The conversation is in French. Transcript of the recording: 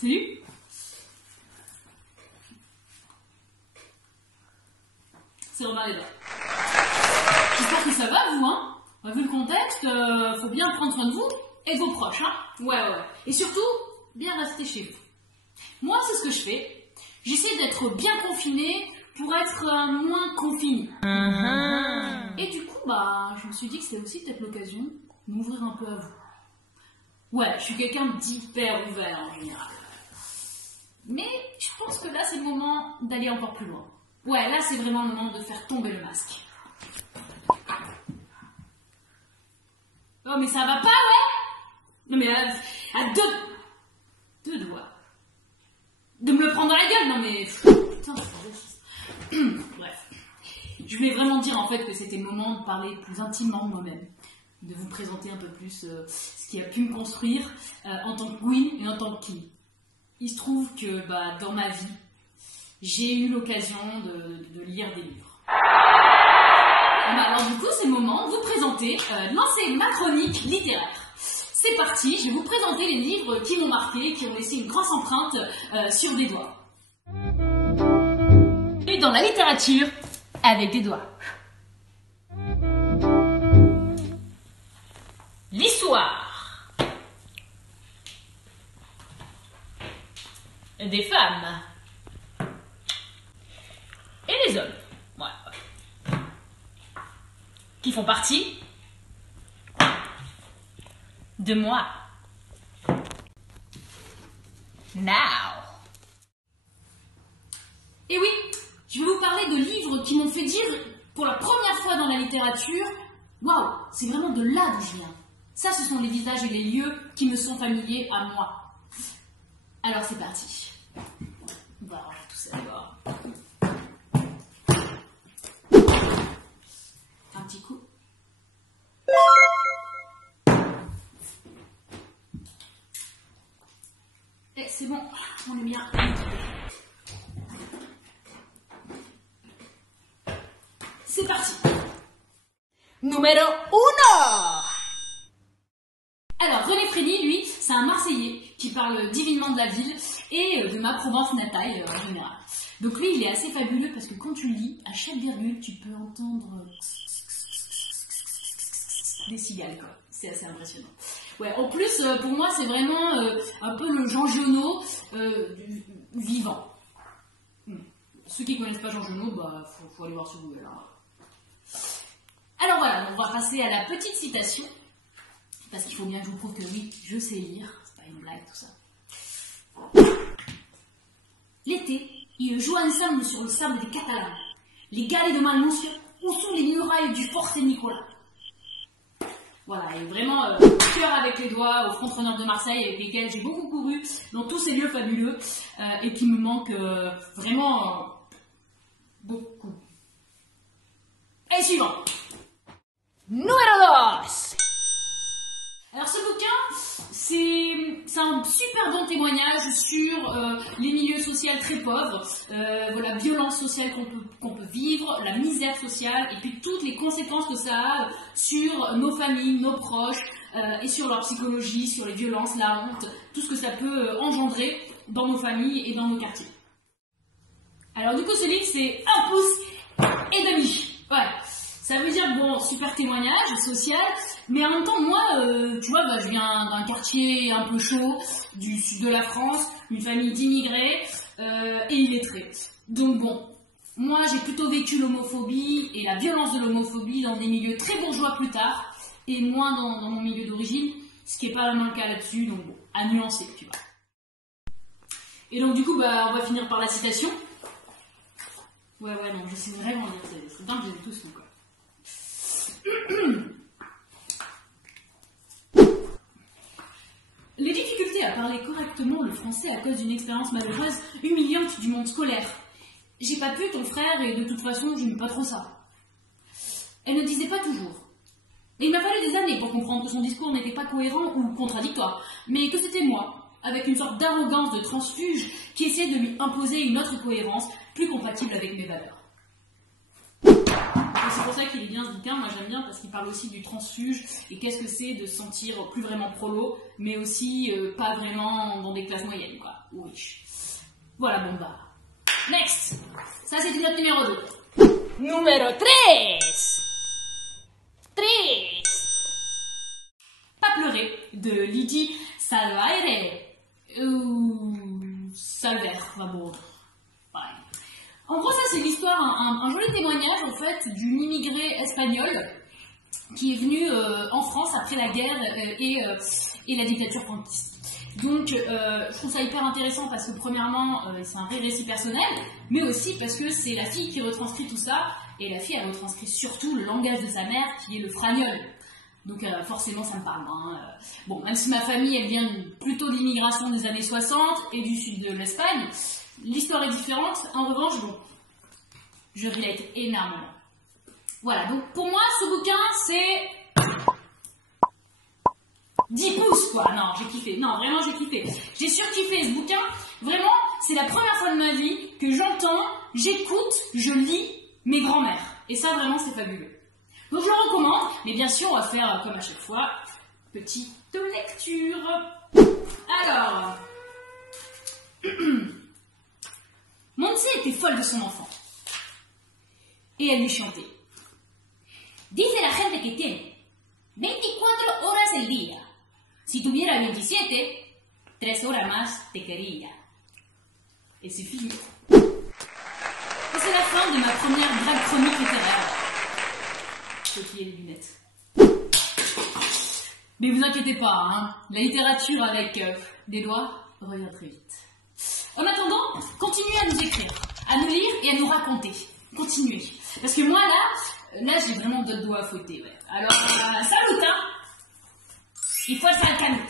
Salut. C'est Robin les doigts. J'espère que ça va, vous, hein. Vu le contexte, faut bien prendre soin de vous et de vos proches, hein. Ouais. Et surtout, bien rester chez vous. Moi, c'est ce que je fais. J'essaie d'être bien confinée pour être moins confinée. Et du coup, je me suis dit que c'était aussi peut-être l'occasion de m'ouvrir un peu à vous. Ouais, je suis quelqu'un d'hyper ouvert en général. Mais je pense que là, c'est le moment d'aller encore plus loin. Ouais, là, c'est vraiment le moment de faire tomber le masque. Oh, mais ça va pas, ouais? Non, mais à deux doigts. De me le prendre dans la gueule, non mais... Putain, bref. Je voulais vraiment dire en fait que c'était le moment de parler plus intimement de moi-même. De vous présenter un peu plus ce qui a pu me construire en tant que Gwyn et en tant que Kim. Il se trouve que dans ma vie, j'ai eu l'occasion de lire des livres. Alors du coup, c'est le moment de vous présenter, de lancer ma chronique littéraire. C'est parti, je vais vous présenter les livres qui m'ont marqué, qui ont laissé une grosse empreinte sur des doigts. Et dans la littérature, avec des doigts. L'histoire des femmes et les hommes, ouais. Qui font partie de moi. Now. Et oui, je vais vous parler de livres qui m'ont fait dire, pour la première fois dans la littérature, waouh, c'est vraiment de là d'où je viens. Ça, ce sont les visages et les lieux qui me sont familiers à moi. Alors c'est parti. On va ranger tout ça d'abord. Un petit coup. Et c'est bon, on est bien. C'est parti. Numéro 1. Alors, René Frény, lui, c'est un Marseillais qui parle divinement de la ville et de ma Provence natale en général. Donc lui, il est assez fabuleux parce que quand tu le lis, à chaque virgule, tu peux entendre des cigales, quoi. C'est assez impressionnant. Ouais, en plus, pour moi, c'est vraiment un peu le Jean Giono vivant. Ceux qui ne connaissent pas Jean Giono, faut aller voir sur Google. Alors voilà, on va passer à la petite citation. Parce qu'il faut bien que je vous prouve que oui, je sais lire. C'est pas une blague, tout ça. L'été, ils jouent ensemble sur le sable des Catalans. Les galets de Malmontier, où sont les murailles du Fort Saint-Nicolas? Voilà, et vraiment, cœur avec les doigts aux frontronneurs de Marseille, avec lesquels j'ai beaucoup couru dans tous ces lieux fabuleux, et qui me manquent vraiment beaucoup. Et suivant. Numéro 2. Alors ce bouquin, c'est un super bon témoignage sur les milieux sociaux très pauvres, la violence sociale qu'on peut vivre, la misère sociale, et puis toutes les conséquences que ça a sur nos familles, nos proches, et sur leur psychologie, sur les violences, la honte, tout ce que ça peut engendrer dans nos familles et dans nos quartiers. Alors du coup, ce livre, c'est 1 pouce et demi. Ouais. Ça veut dire, super témoignage social, mais en même temps, moi, tu vois, je viens d'un quartier un peu chaud, du sud de la France, une famille d'immigrés, et illettrés. Donc moi, j'ai plutôt vécu l'homophobie et la violence de l'homophobie dans des milieux très bourgeois plus tard, et moins dans mon milieu d'origine, ce qui n'est pas vraiment le cas là-dessus, donc à nuancer, tu vois. Et donc du coup, on va finir par la citation. Ouais, non, je sais vraiment lire, c'est dingue, j'ai tous lu, quoi. Les difficultés à parler correctement le français à cause d'une expérience malheureuse, humiliante du monde scolaire. J'ai pas pu, ton frère, et de toute façon, je n'aime pas trop ça. Elle ne disait pas toujours. Et il m'a fallu des années pour comprendre que son discours n'était pas cohérent ou contradictoire, mais que c'était moi, avec une sorte d'arrogance de transfuge, qui essayait de lui imposer une autre cohérence, plus compatible avec mes valeurs. Et c'est pour ça qu'il est bien ce bouquin, moi j'aime bien parce qu'il parle aussi du transfuge et qu'est-ce que c'est de se sentir plus vraiment prolo, mais aussi pas vraiment dans des classes moyennes, quoi, ou riches. Voilà, bon bah. Next! Ça c'est notre numéro 2. Numéro 3! 3! Pas pleurer, de Lydie Salvaire. Salver, enfin bon, pareil. En gros, ça c'est l'histoire, un joli témoignage en fait d'une immigrée espagnole qui est venue en France après la guerre et la dictature franquiste. Donc, je trouve ça hyper intéressant parce que premièrement, c'est un vrai récit personnel, mais aussi parce que c'est la fille qui retranscrit tout ça, et la fille elle retranscrit surtout le langage de sa mère qui est le fragnol. Donc forcément ça me parle. Hein. Bon, même si ma famille elle vient plutôt de l'immigration des années 60 et du sud de l'Espagne, l'histoire est différente. En revanche, bon, je relate énormément. Voilà, donc pour moi ce bouquin c'est 10 pouces quoi. Non, j'ai kiffé. Non, vraiment j'ai kiffé. J'ai surkiffé ce bouquin. Vraiment, c'est la première fois de ma vie que j'entends, j'écoute, je lis mes grands-mères. Et ça vraiment c'est fabuleux. Donc je le recommande, mais bien sûr on va faire comme à chaque fois, petite lecture. Alors, Montse était folle de son enfant. Et elle lui chantait. Dice la gente que tiene 24 horas el día. Si tuviera 27, 3 horas más te quería. Et c'est fini. Et c'est la fin de ma première drague chronique littéraire. Faut plier les lunettes. Mais vous inquiétez pas, hein, la littérature avec des doigts revient très vite. En attendant, continuez à nous écrire, à nous lire et à nous raconter. Continuez. Parce que moi là j'ai vraiment d'autres doigts à fouetter. Ouais. Alors, salut hein. Il faut le faire le canot.